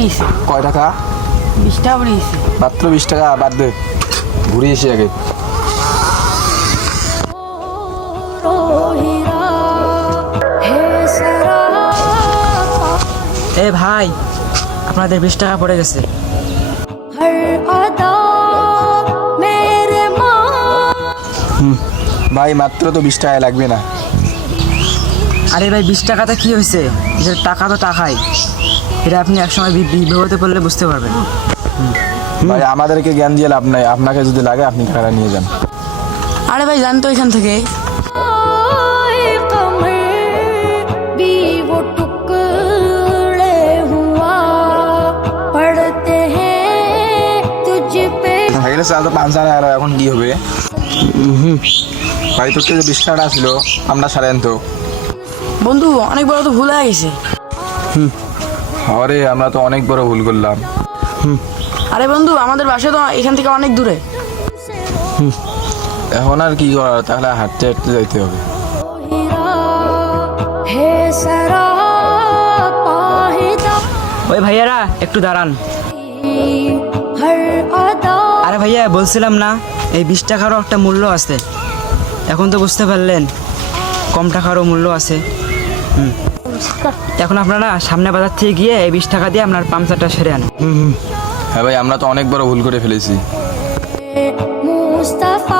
পড়িয়েছে। কয় টাকা? 20 টাকা পড়িয়েছে। মাত্র 20 টাকা? বাদ দে, ঘুরে এসে আগে। এ ভাই, আপনাদের 20 টাকা পড়ে গেছে। ভাই মাত্র তো 20 টাকা লাগবে না? আরে ভাই 20 টাকাতে কি হয়েছে? যে টাকা তো টাকাই, এটা আপনি একসময় বিপদে পড়লে বুঝতে পারবেন। ভাই আমাদেরকে জ্ঞান দিয়ে লাভ নাই, আপনাকে যদি লাগে আপনি টাকাটা নিয়ে যান। আরে ভাই জান তো এখান থেকে। হয়ে গেছে তো 5 টাকা, আর এখন কি হবে? ভাই তোর যে 20 টাকাটা ছিল আমরা সারেন তো। বন্ধু অনেক বড় তো ভুল হয়ে গেছে। আরে আমরা তো অনেক বড় ভুল করলাম। আরে বন্ধু আমাদের বাসা তো এখান থেকে অনেক দূরে। এখন আর কি করার, তাহলে হাঁটতে হাঁটতে যাইতে হবে। ওই ভাইয়ারা একটু দাঁড়ান। আরে ভাইয়া বলছিলাম না, এই 20 টাকারও একটা মূল্য আছে। এখন তো বুঝতে পারলেন কম টাকারও মূল্য আছে। এখন আপনারা সামনে বাজার থেকে গিয়ে এই 20 টাকা দিয়ে আপনার পাংচারটা সেরে আন। হ্যাঁ ভাই, আমরা তো অনেক বড় ভুল করে ফেলেছি। মুস্তাফা